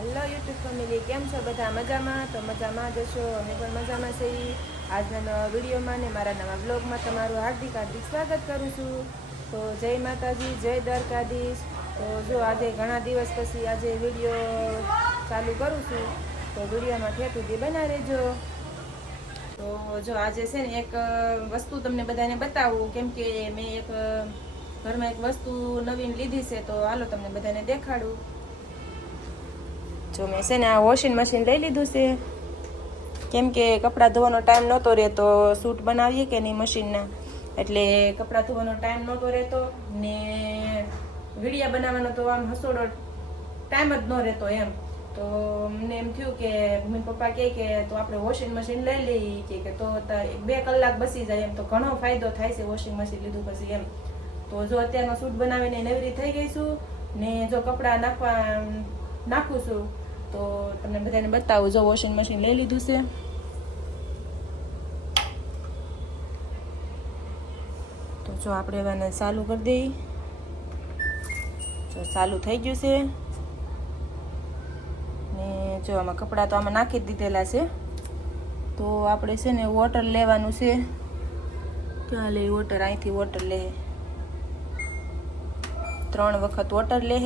Hello YouTube family, કેમ છો બધા? મજામાં? તો મજામાં જ હશો. અમે પણ મજામાં છીએ. આજના નવા વિડીયોમાં ને મારા નવા બ્લોગમાં તમારું હાર્દિક સ્વાગત કરું છું. તો જય માતાજી, જય દ્વારકાધીશ. તો જો આજે ઘણા દિવસ પછી આજે વિડીયો ચાલુ કરું છું. તો વિડીયોમાં ઠેઠ સુધી બના રહેજો. તો જો આજે છે ને એક વસ્તુ તમને બધાને બતાવું, કેમ કે મેં એક ઘરમાં એક વસ્તુ નવીન લીધી છે. તો હાલો તમને બધાને દેખાડું. જો મેં છે ને આ વોશિંગ મશીન લઈ લીધું છે, કેમ કે કપડાં ધોવાનો ટાઈમ નહોતો રહેતો. સૂટ બનાવીએ કે નહીં મશીનના, એટલે કપડાં ધોવાનો ટાઈમ નહોતો રહેતો ને વિડીયા બનાવવાનો તો આમ હસોડો ટાઈમ જ ન રહેતો એમ. તો મને એમ થયું કે મમ્મી પપ્પા કહે કે તો આપણે વોશિંગ મશીન લઈ લઈએ કે તો 2 કલાક બસી જાય એમ. તો ઘણો ફાયદો થાય છે વોશિંગ મશીન લીધું પછી એમ. તો જો અત્યારનો સૂટ બનાવીને નવરી થઈ ગઈ છું ને જો કપડાં નાખું છું. તો તમને બધાને બતાવું. જો વોશિંગ મશીન લઈ લીધું છે. તો જો આપણે હવે ચાલુ કરી દઈએ. જો ચાલુ થઈ ગયું છે ને જો આમાં કપડાં તો આમાં નાખી જ દીધેલા છે. તો આપણે છે ને વોટર લેવાનું છે. ક્યાં લે વોટર? અહીંથી વોટર લે, 3 વખત વોટર લે.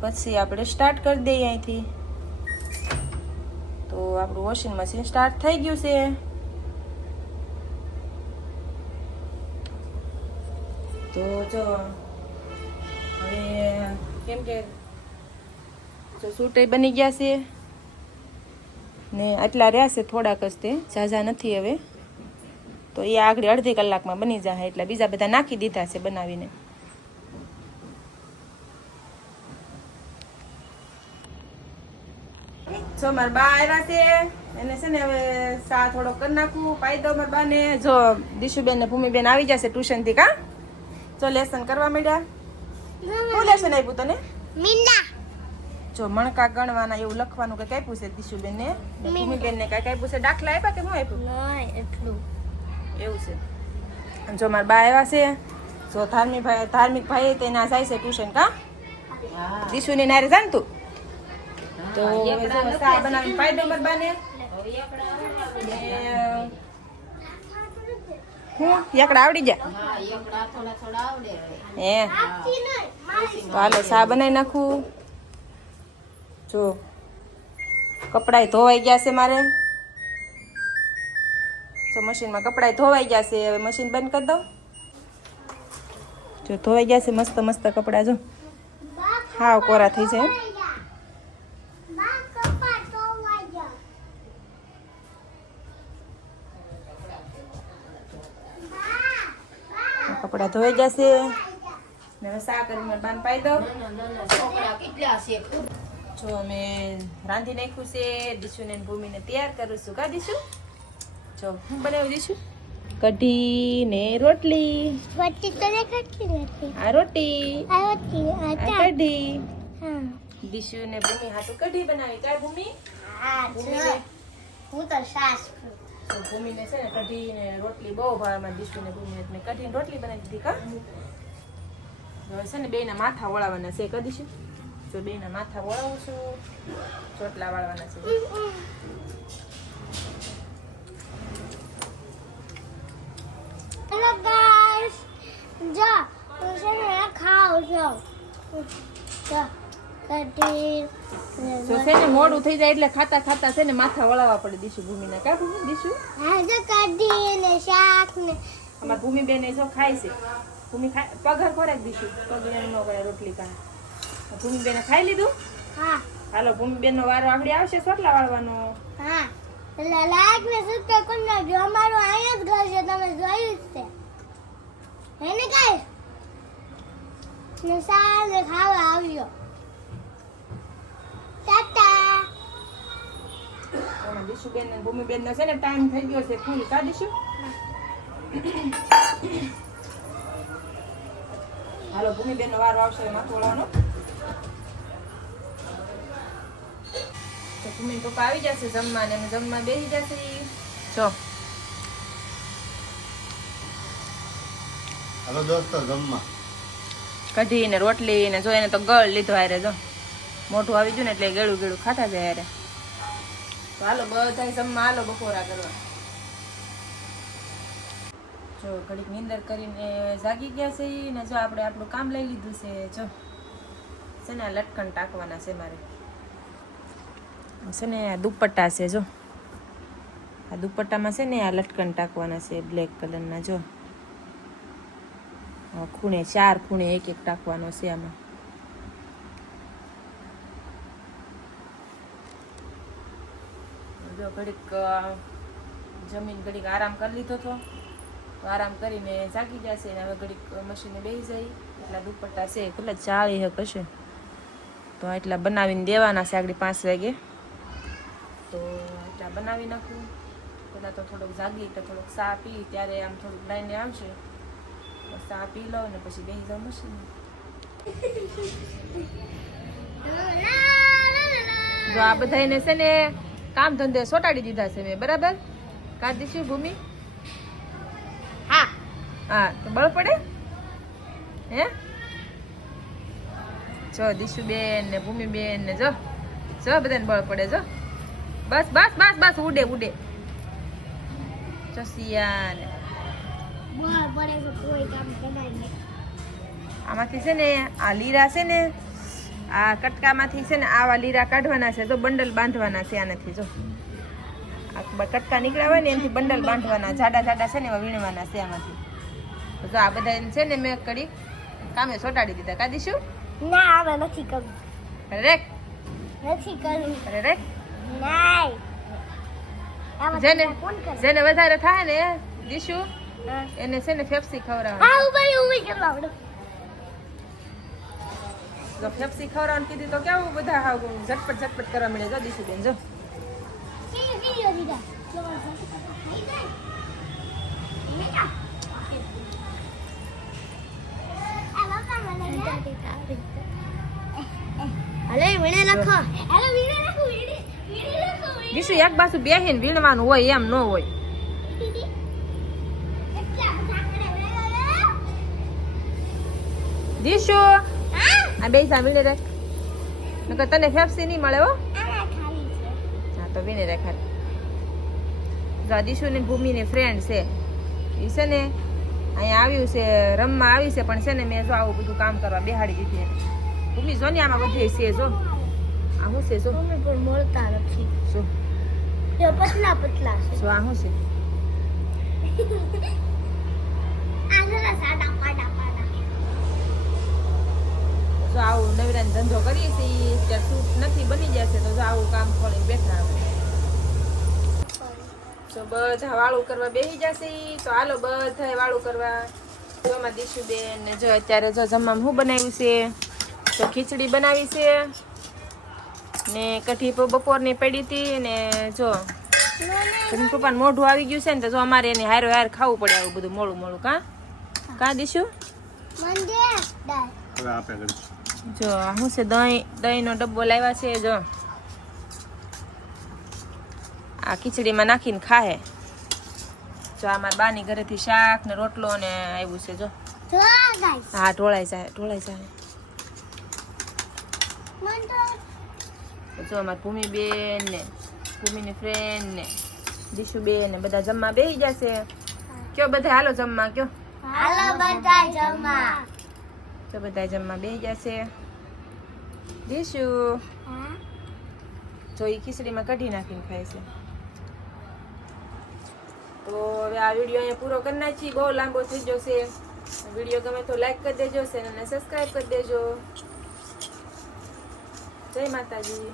પછી આપણે સ્ટાર્ટ કરી દઈએ અહીંથી. તો આપણું વોશિંગ મશીન સ્ટાર્ટ થઈ ગયું છે. તો જો હવે કેમ કે જો સૂટ બની ગયા છે ને આટલા રહ્યા છે, થોડાક જ તે ઝાઝા નથી હવે. તો એ આગળ અડધી કલાકમાં બની જાય. એટલે બીજા બધા નાખી દીધા છે બનાવીને. જો મારા બા આવ્યા છે, એને છે ને હવે સા થોડો કરી નાખું, પાઈ દો મારા બાને. જો દીશુબેન ને ભૂમિબેન આવી જશે ટ્યુશન થી. કા જો લેસન કરવા માંડ્યા. શું લેસન આપ્યું તને? મીંડા. જો મણકા ગણવાના એવું લખવાનું કઈ આપ્યું છે દીશુબેન ને. ભૂમિબેન ને કઈ આપ્યું છે? દાખલા આપ્યા કે શું આપ્યું? એટલું એવું છે. જો મારા બા આવ્યા છે. જો ધાર્મિક ભાઈ તેના જાય છે ટ્યુશન. કા દીશુ ની નારે જાણ તું. તો સા બનાવીને પાઈ દો મારા બાને. હું એકડા આવડી જાય? હે તો હાલો સા બનાવી નાખું. જો કપડાય ધોવાઈ ગયા છે મારે. જો મશીનમાં કપડાય ધોવાઈ ગયા છે. હવે મશીન બંધ કરી દઉં. જો ધોવાઈ ગયા છે મસ્ત મસ્ત કપડા. જો હાવ કોરા થઈ જાય. કપડા ધોઈ જશે ને હવે સા કરીને બાન પાઈ દઉં. જો અમે રાંધી નાખ્યું છે. દીશુ ને ભૂમિને તૈયાર કરું છું. કા દીશુ? જો હું બનાવી દઈશું કઢી ને રોટલી. આ રોટી, આ કઢી. દીશુ ને ભૂમિ હાટું કઢી બનાવી. કા ભૂમિ? હું તો સાસ તો ભૂમિને છે ને કઢી ને રોટલી બહુ ભાવે. મારા દીશુ ને ભૂમિ એટલે કઢી ને રોટલી બનાવી દીધી. કા હવે છે ને બેયના માથા વળાવવાના છે. કદીશું જો બેયના માથા વળાવું છું. ચોટલા વાળવાના છે. હેલો ગાઈસ, જો હું છે ને ખાઉં છું. જો છે ને મોડું થઈ જાય એટલે ખાતા ખાતા છે ને માથા વળાવવા પડે દીશુ ભૂમિના. કા ભૂમિ? દીશુ હા જો કઢી ને શાક ને અમાર ભૂમિ બેન જો ખાય છે. ભૂમિ ખાય પગર ખોરાક દીશુ. પગ એને ન કરે રોટલી કા. ભૂમિ બેને ખાઈ લીધું? હા. હાલો ભૂમિ બેન નો વારો આગળ આવશે ચોટલા વાળવાનો. હા એટલે લાઈક ને સબસ્ક્રાઇબ કરી નાખજો. અમારું અહીંયા જ ઘર છે, તમે જોયું જ છે. હે ને ગાઈસ? ને સાંજે ખાવા આવ્યો. ટાટા. દીશુ બેન ને ભૂમિ બેન નો છે ને ટાઈમ થઈ ગયો છે ફૂલ. કા દીશુ? હાલો ભૂમિ બેન નો વારો આવશે માથું વળવાનો. તો ભૂમિ પપ્પા આવી જશે જમવા ને જમવા બેસી જશે. જો હાલો દોસ્તો જમવા. કઢી ને રોટલી ને જો એને તો ગળ લીધો હારે. જો મોઢું આવી ગયું ને એટલે ગળું ગળું ખાતા જાય યારે. તો હાલો બધા જમવા હાલો બપોરા કરવા. જો ઘડીક નીંદર કરીને જાગી ગયા છે ઈ ને જો આપણે આપણું કામ લઈ લીધું છે. જો છે ને આ લટકણ ટાંકવાના છે મારે છે ને આ દુપટ્ટા છે. જો આ દુપટ્ટામાં છે ને આ લટકણ ટાંકવાના છે બ્લેક કલરના. જો ખૂણે 4 ખૂણે એક એક ટાંકવાનો છે આમાં. જો ઘડીક જમીન ઘડીક આરામ કરી લીધો હતો તો આરામ કરીને જાગી જશે ને હવે ઘડીક મશીને બેસી જાય. એટલા દુપટ્ટા છે કેટલા 40 હશે તો એટલા બનાવીને દેવાના છે આગળ 5 વાગે. તો એટલા બનાવી નાખું. પહેલાં તો થોડોક જાગી તો થોડોક ચા પી ત્યારે આમ થોડુંક લાઈને આવશે તો ચા પી લો ને પછી બેસી જાઉં મશીન. જો આ બધાને છે ને કામ ધંધે સોટાડી દીધા છે મેં બરાબર. કાઢ દીશું ભૂમિ? હા તો બળ પડે હે? જો દીશુબેન ને ભૂમિબેન ને જો બધાને બળ પડે. જો બસ બસ બસ બસ ઉડે ઉડે. ચસિયા ને આમાંથી છે ને આ લીરા છે ને આ કટકામાંથી છે ને આવા લીરા કાઢવાના છે. તો બંડલ બાંધવાના છે આનાથી. જો આ કટકા નીકળ્યા હોય ને એનાથી બંડલ બાંધવાના. જાડા જાડા છે ને એવા વીણવાના છે આમાંથી. તો આ બધા છે ને મેં કડી કામે સોટાડી દીધા. કાઢીશું? ના હવે નથી કરવું. રેક નથી કરવું. અરે રેક નહીં. જેને વધારે થાય ને દીશુ એને છે ને ફેફસી ખવડાવવાનું. હા ઉભી કરવાડો. જો ફેફસી ખવડાવવાનું કીધી તો કેવું બધા હાવ ઝટપટ ઝટપટ કરવા મળે. જો દીશુબેન જો દીશુ એક બાજુ બેહીને વીણવાનું હોય એમ ન હોય. દીશુ આ બે સા વીણે રાખ નકર તને ફેફસી નહીં મળે હો. હા તો વીણે રાખ. જો દીશુ ને ભૂમિ ને ફ્રેન્ડ છે એ છે ને અહીંયા આવ્યું છે રમવા આવી છે પણ છે ને મેં જો આવું બધું કામ કરવા બેહાડી દીધી. ભૂમિ જો ને આમાં બધે છે. જો આ શું છે? જો પણ મળતા નથી. શું પતલા પતલા છે. શું આ શું છે? જો આવું નવીરાન ધંધો કરીએ છીએ ત્યારે સૂટ નથી બની જશે તો જો આવું કામ ખોલીને બેઠા આપણે. તો બધા વાળું કરવા બેસી જશે તો હાલો બધા વાળું કરવા. જો માં દીશુબેન ને જો અત્યારે જો જમવામાં શું બનાવ્યું છે? તો ખીચડી બનાવી છે ને કઢી બપોરની પડી હતી ને જો પપ્પાને મોઢું આવી ગયું છે ને તો જો અમારે એને હારો હાર ખાવું પડે આવું બધું મોળું મોળું. કા દીશું? જો આ શું છે? દહીંનો ડબ્બો લાવ્યા છે. જો આ ખીચડીમાં નાખીને ખાહે. જો આ મારા બાની ઘરેથી શાક ને રોટલો ને આવ્યું છે. જો હા ઢોળાઈ જાય. જો અમારા ભૂમિબેન ને ભૂમિની ફ્રેન્ડ ને દીશુબેન ને બધા જમવા બેસી જશે. કયો બધા હાલો જમવા કયો. તો બધા જમવા બેસી જશે. દીશુ જો એ ખીચડીમાં કઢી નાખીને ખાય છે. તો હવે આ વિડીયો અહીંયા પૂરો કરી નાખી. બહુ લાંબો થઈ જશે. વિડીયો ગમે તો લાઈક કરી દેજો, ચેનલને સબસ્ક્રાઈબ કરી દેજો. જય માતાજી.